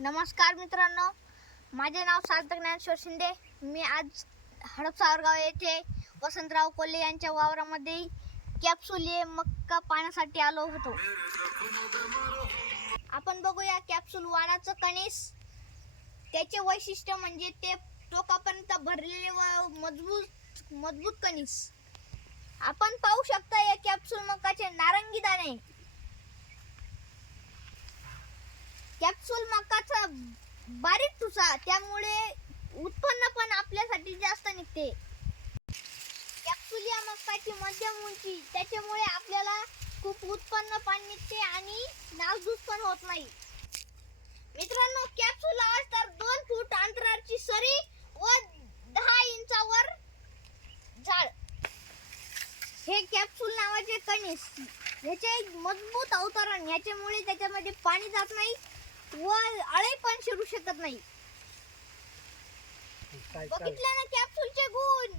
नमस्कार मित्रांनो, माझे नाव सार्थक ज्ञानेश्वर शिंदे. मी आज हडपसावरगाव येथे वसंतराव कोल्हे यांच्या वावरामध्ये कॅप्सूल मक्का पाण्यासाठी आलो होतो. आपण बघूया कॅप्सूल वाणाचं कणीस. त्याचे वैशिष्ट्य म्हणजे ते टोकापर्यंत भरलेले व मजबूत कणीस. आपण पाहू शकता या कॅप्सूल मक्काचे नारंगी दाणे. कॅप्सूल मक्काचा बारीक ठुसा, त्यामुळे उत्पन्न पण आपल्यासाठी जास्त निघते. कॅप्सूल या मक्काची मध्यम उंची, त्याच्यामुळे आपल्याला खूप उत्पन्न पण निघते आणि नासधूस पण होत नाही. मित्रांनो, कॅप्सूल लावायचं तर 2 फूट अंतराची सरी व 10 इंचावर झाड. हे कॅप्सूल नावाचे कणीस, याचे एक मजबूत अवतरण, याच्यामुळे त्याच्यामध्ये पाणी जात नाही व आळे पण शिरू शकत नाही. बघितलं ना कॅप्सूलचे गुण.